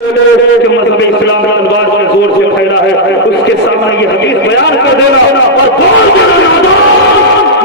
کہ مذہب اسلام تلوار سے زور سے پھیلا ہے، اس کے سامنے یہ حدیث بیان کر دینا اور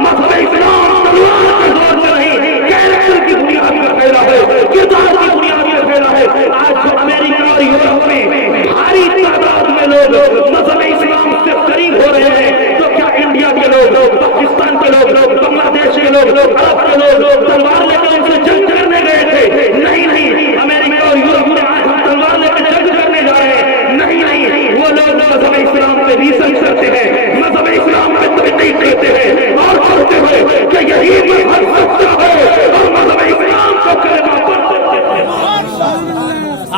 مذہب اسلام تلوار سے زور سے نہیں، کیریکٹر کی بنیاد پر پھیلا ہے، کردار کی بنیاد پر پھیلا ہے۔ آج جو امریکہ اور یورپ میں بھاری تعداد میں لوگ مذہب اسلام سے قریب ہو رہے ہیں، تو کیا انڈیا کے لوگ، پاکستان کے لوگ، بنگلہ دیش کے لوگ، عرب کے لوگ تلوار لے کر ان سے جنگ کرنے گئے تھے؟ نہیں، امریکہ اور یورپ میں آج ہم تلوار لے کر جنگ کرنے جا رہے ہیں؟ نہیں، وہ لوگ مذہب اسلام پہ ریسرچ کرتے ہیں، مذہب اسلام پہ تحقیق کرتے ہیں اور کہتے ہیں کہ یہی مذہب سچا ہے اور مذہب اسلام کو کلمہ پڑھتے ہیں۔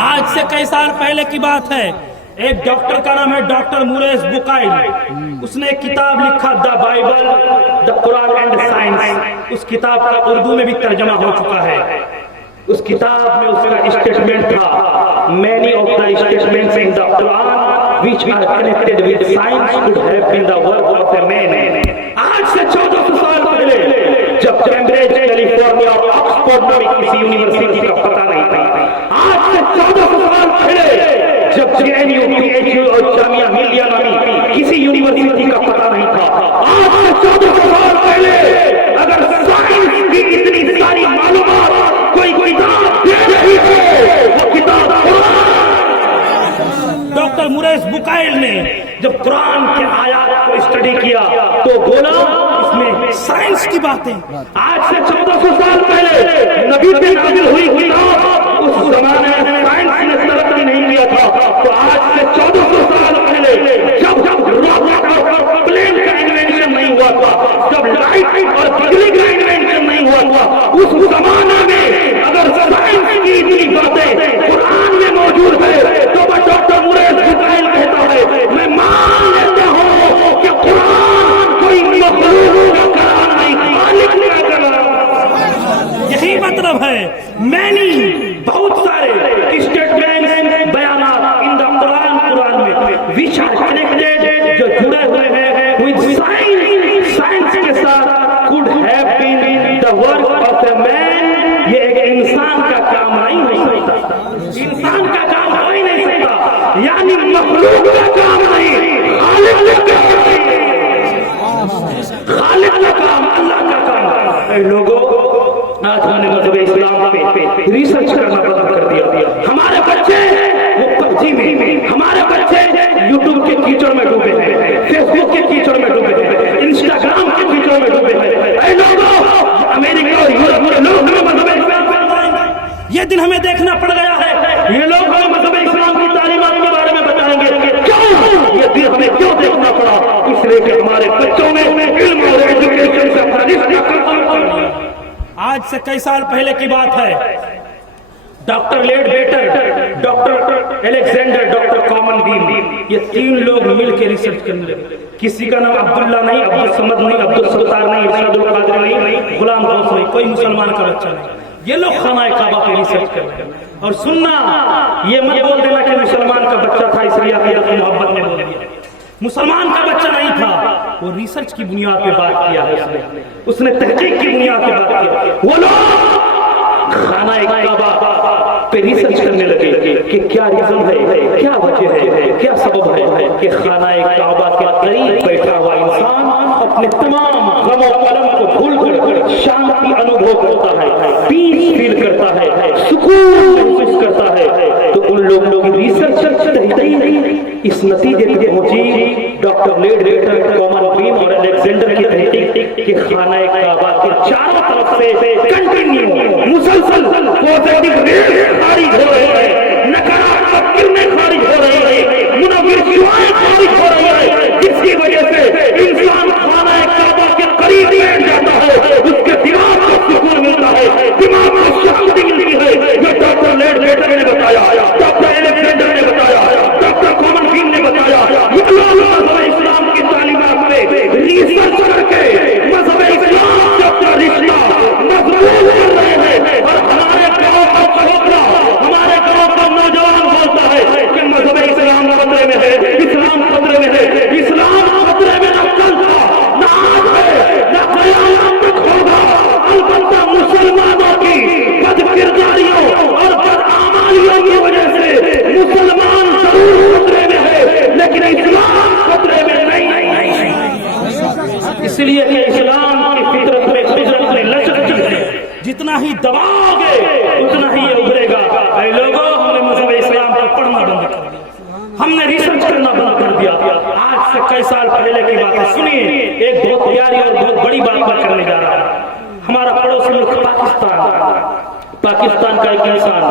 آج سے کئی سال پہلے کی بات ہے، ایک ڈاکٹر کا نام ہے ڈاکٹر موریس بکائل، اس نے ایک کتاب لکھا the Bible, the Quran and science. اس کتاب کا اردو میں بھی ترجمہ ہو چکا ہے۔ اس کتاب میں اس کا اسٹیٹمنٹ تھا، many of the statements in the Quran which are connected with science could have been the work of a man۔ آج سے 1400 سال پہلے جب کیمبرج کیلیفورنیا اور آکسفورڈ میں کسی یونیورسٹی کا پتہ نہیں تھا، آج سے 1400 سال پہلے جب JNU PHU اور جامعہ ملیہ نامی کسی یونیورسٹی کا پتہ نہیں تھا، آج سے 1400 سال پہلے اگر سائنس کی اتنی ساری معلومات کوئی کتاب دے رہی ہے، وہ کتاب ڈاکٹر موریس بکائل نے جب قرآن کے آیات کو اسٹڈی کیا تو بولا اس میں سائنس کی باتیں۔ آج سے 1400 سال پہلے نبی پہ نازل ہوئی کتاب، اس زمانے میں سائنس نے ترقی نہیں کیا تھا، تو آج سے 1400 سال پہلے جب راکٹ اور پلین کا انوینشن نہیں ہوا تھا، جب لائٹ اور بجلی کا انوینشن نہیں ہوا تھا، اس زمانے میں اگر سائنس کی اتنی باتیں قرآن میں موجود ہے تو وہ ڈاکٹر موریس بکائل کہتا ہے میں مان لیتا ہوں کہ قرآن کوئی مخلوق کا کلام نہیں، خالق کا کلام۔ یہی مطلب ہے مینی بہت سارے اسٹیٹمنٹ بیانات ان دا قرآن میں which are connected جو جڑے ہوئے ہیں with science، سائنس کے ساتھ could have been the work of a man۔ یہ ایک انسان کا کام نہیں ہو سکتا، انسان کا کام ہو ہی نہیں سکتا، یعنی مخلوق کا کام نہیں، خالق کا کام، خالق کا کام، اللہ کا کام۔ اے لوگوں، آج ہم نے مذہب اسلام پہ ریسرچ کرنا بند کر دیا۔ ہمارے بچے وہ پبجی میں، ہمارے بچے یوٹیوب کے کیچڑ میں ڈوبے ہیں، فیس بک کے کیچڑ میں ڈوبے ہیں، انسٹاگرام کے کیچڑ میں ڈوبے ہیں۔ اے لوگوں، امریکہ اور یورپ کے لوگ ہمیں مذہب اسلام پہ بتائیں گے، یہ دن ہمیں دیکھنا پڑ گیا ہے۔ یہ لوگ ہمیں مذہب اسلام کی تعلیمات کے بارے میں بتائیں گے کہ کیوں یہ دن ہمیں کیوں دیکھنا پڑا، اس لیے کہ ہمارے بچوں میں علم اور ایجوکیشن سے اپنا رشتہ قائم کرنا۔ آج سے کئی سال پہلے کی بات ہے، doctor Leadbetter, doctor Alexander, doctor کامن بیم، یہ تین لوگ مل کے ریسرچ کرنے لگے۔ کسی کا نام عبداللہ نہیں، عبدالصمد نہیں، عبدالستار نہیں، ارشاد القادر نہیں، غلام غوث نہیں، کوئی مسلمان کا بچہ نہیں۔ یہ لوگ خانہ کعبہ پہ ریسرچ کرتے ہیں۔ اور سننا، یہ مت بول دینا کہ مسلمان کا بچہ تھا اس لیے عقیدت کی محبت میں بول دیا، مسلمان کا بچہ نہیں تھا، وہ ریسرچ کی بنیاد پہ بات کیا ہے، اس نے تحقیق کی بنیاد پہ بات کیا۔ وہ لوگ خانہ کعبہ پہ ریسرچ کرنے لگے کہ کیا ریزن ہے، کیا وجہ ہے، کیا سبب ہے کہ خانہ کعبہ کے قریب بیٹھا ہوا انسان اپنے تمام غم و غم کو بھول کر شانتی انوبھو کرتا ہے، پیس فیل کرتا ہے، سکون محسوس کرتا ہے۔ تو ان لوگوں کی ریسرچ تحقیق اس نتیجے پہ پہنچی، ڈاکٹر لیڈ بیٹر، کامن بیم اور الیگزینڈر کی تحقیق کہ خانہ کعبہ کے چاروں طرف سے کنٹینیو مسلسل پوزیٹیو ریز خارج ہو رہے ہیں، نکاراتمک کرنیں خارج ہو رہی ہیں، منور شعاعیں خارج ہو رہی ہیں، جس کی وجہ سے انسان خانہ کعبہ کے قریب بیٹھ جاتا ہے، اس کے دماغ کو سکون ملتا ہے، دماغ کو شانتی ملتی ہے۔ یہ ڈاکٹر لیڈ بیٹر نے بتایا، ڈاکٹر الیگزینڈر نے بتایا، ڈاکٹر کامن بیم نے بتایا۔ یہ لوگ اسلام کی تعلیمات پہ ریسرچ کر کے مذہب اسلام سے اپنا رشتہ مضبوط کر رہے ہیں، اور ہمارے گاؤں کا چھوکرا، ہمارے گاؤں کا نے ریسرچ کرنا بند کر دیا. آج سے کئی سال پہلے کی بات ہے. سنیے, ایک بہت پیاری اور بہت بڑی بات میں کرنے جا رہا ہوں. ہمارا پڑوسی ملک پاکستان کا ایک انسان,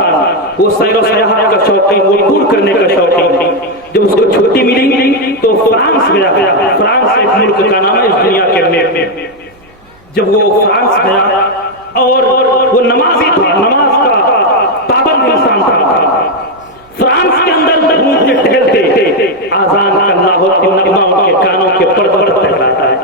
وہ سیر و سیاحت کا شوقین, وہ ٹور کرنے کا شوقین, جب اس کو چھٹی ملی تو فرانس گیا. فرانس ایک ملک کا نام ہے اس دنیا کے میں. جب وہ فرانس گیا اور وہ نمازی تھا, نماز کا پابند انسان تھا. فرانس کے اندر گھومتے ٹہلتے آزان کا اللہ نغمہ ان کے کانوں کے پر ٹکراتا ہے,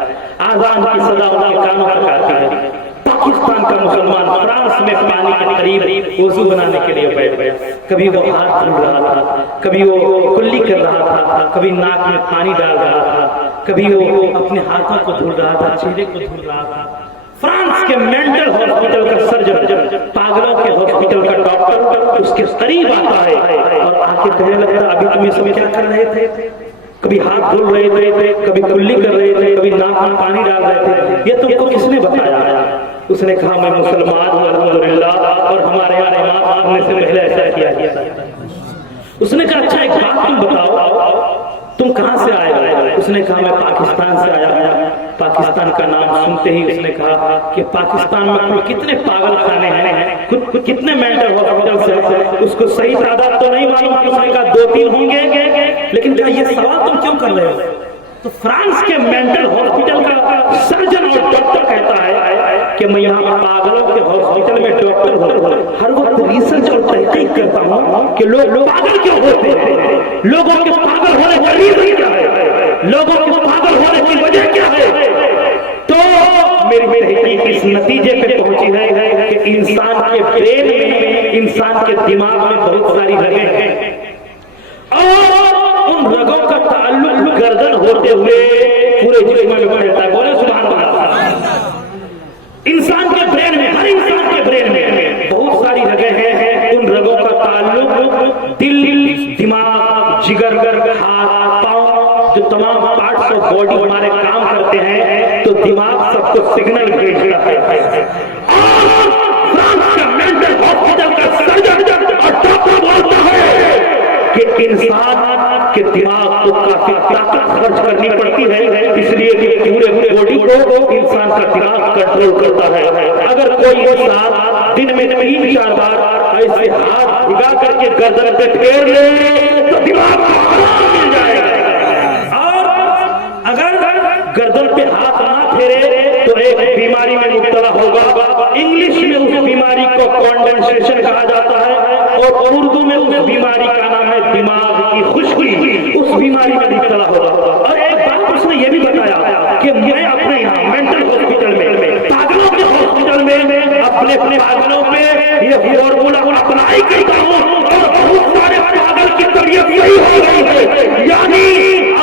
آزان کی صدا ان کے کانوں تک آتی ہے. پاکستان کا مسلمان فرانس میں پانی کے قریب وضو بنانے کے لیے بیٹھ گیا. کبھی وہ ہاتھ دھل رہا تھا, کبھی وہ کلی کر رہا تھا, کبھی ناک میں پانی ڈال رہا تھا, کبھی وہ اپنے ہاتھوں کو دھل رہا تھا, چہرے کو دھل رہا تھا. فرانس کے مینٹل ہاسپٹل کا سرجن, پاگلوں کے ہاسپٹل کا ڈاکٹر اس کے قریب آتا ہے اور آ کے کہنے لگتا ہے, ابھی تم یہ سب کیا کر رہے تھے؟ کبھی ہاتھ دھل رہے تھے, کبھی کلی کر رہے تھے, کبھی ناک میں پانی ڈال رہے تھے, یہ تم کو کس نے بتایا؟ اس نے کہا میں مسلمان ہوں الحمدللہ, اور ہمارے یہاں امام آنے سے پہلے ایسا کیا گیا. اس نے کہا اچھا ایک بات تم بتاؤ, تم کہاں سے آئے ہو؟ اس نے کہا میں پاکستان سے آیا ہوں. پاکستان کا نام سنتے ہی اس نے کہا کہ پاکستان میں کل کتنے پاگل خانے ہیں, کتنے مینٹل ہاسپٹلز ہیں, اس کو صحیح تعداد تو نہیں معلوم. اس نے کہا 2-3 ہوں گے, لیکن کہا یہ سوال تم کیوں کر رہے ہو؟ تو فرانس کے مینٹل ہاسپٹل کا سرجن اور ڈاکٹر کہتا ہے کہ میں یہاں پاگلوں کے ہاسپٹل میں ڈاکٹر ہوں, ہر وقت ریسرچ اور تحقیق کرتا ہوں کہ لوگ پاگل کیوں ہوتے ہیں, لوگوں کے پاگل ہونے کا ریزن کیا ہے, لوگوں کے پاگل ہونے کی وجہ کیا ہے. تو میری تحقیق اس نتیجے پہ پہنچی ہے کہ انسان کے برین میں, انسان کے دماغ میں بہت ساری رگیں ہیں, اور ان رگوں کا تعلق گردن ہوتے ہوئے پورے جسم میں پڑتا ہے. بولے سبحان اللہ. انسان کے برین میں, ہر انسان کے برین میں بہت ساری رگیں ہیں. ان رگوں کا تعلق دل, دماغ, جگر, ہاتھ, پاؤں, جو تمام پارٹس آف باڈی ہمارے کام کرتے ہیں, تو دماغ سب کو سگنل بھیجتا ہے. اور فرانس کا مینٹل ہاسپٹل کا سرجن اور ڈاکٹر بولتا ہے کہ انسان کے دماغ کو کافی طاقت خرچ کرنی پڑتی ہے, اس لیے کہ پورے باڈی کو انسان کا دماغ کنٹرول کرتا ہے. اگر کوئی انسان دن میں 3-4 بار ایسے ہاتھ بھگا کر کے گردن پہ پھیر لے تو دماغ کو آرام مل جائے گا, اور اگر گردن پہ ہاتھ نہ پھیرے تو ایک بیماری میں مبتلا ہوگا. انگلش میں اس بیماری کو کانڈنسیشن کہا جاتا ہے, اور اردو میں اس بیماری کا نام ہے دماغ کی خشکی. اس بیماری میں مبتلا ہوگا. اور ایک بات اس نے یہ بھی بتایا کہ میں اپنے یہاں مینٹل ہاسپٹل میں, پاگلوں کے ہاسپٹل میں اپنے پاگلوں پہ یہ فارمولا اپلائی کرتا ہوں, اور بہت سارے پاگل کی طبیعت یہی ہو گئی ہے. یعنی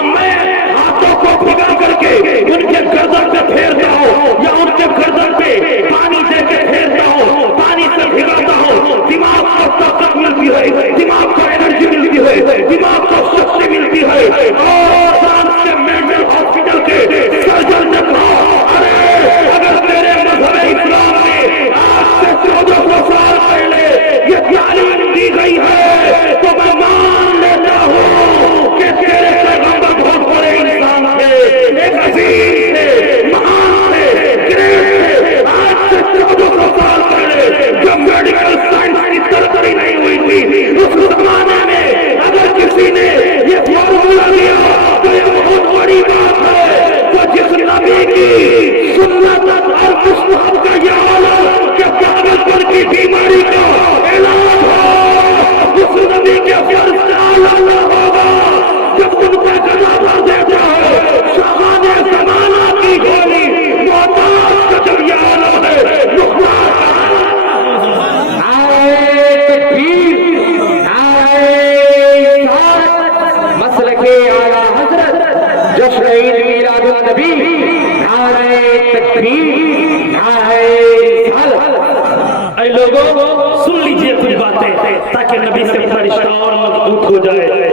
میں ہاتھوں کو بھگا کر کے ان کے گردن پہ پھیرتا ہوں, یا ان کے گردن پہ پانی دے کے پھیرتا ہوں, پانی سے بھگاتا ہوں, دماغ کو طاقت ملتی ہے, دماغ کو انرجی ملتی ہے, دماغ کو شکتی ملتی ہے. اور فرانس کے مینٹل ہاسپٹل کے سرجن نے کہا ارے اگر میرے مذہب اسلام میں آج سے 1400 سال پہلے یہ تعلیم دی گئی ہے تو میں مان لیتا ہوں کہ تیرے پیغمبر بہت بڑے انسان تھے, ایک عظیم تھے, مہان تھے, گریٹ تھے. آج سے 1400 سال پہلے جب میڈیکل سائنس کی ترقی نہیں ہوئی تھی, اس زمانے میں اگر کسی نے یہ فارمولا دیا تو یہ بہت بڑی بات ہے. تو جس نبی کی سنت اور مستحب کا یہ عالم کہ پاگل پن کی بیماری کا علاج ہو, اس نبی کے فرض سے اعلیٰ ہوگا. جب تم کا گلا بھر دیتا ہے شاہان زمانہ کی گولی, محتاج کا جب یہ عالم ہے مسلک اعلیٰ حضرت جشن عید میلاد النبی, نعرہ تکبیر, نعرہ رسالت. اے لوگوں سن لیجئے کچھ باتیں تاکہ نبی سے اپنا رشتہ اور مضبوط ہو جائے.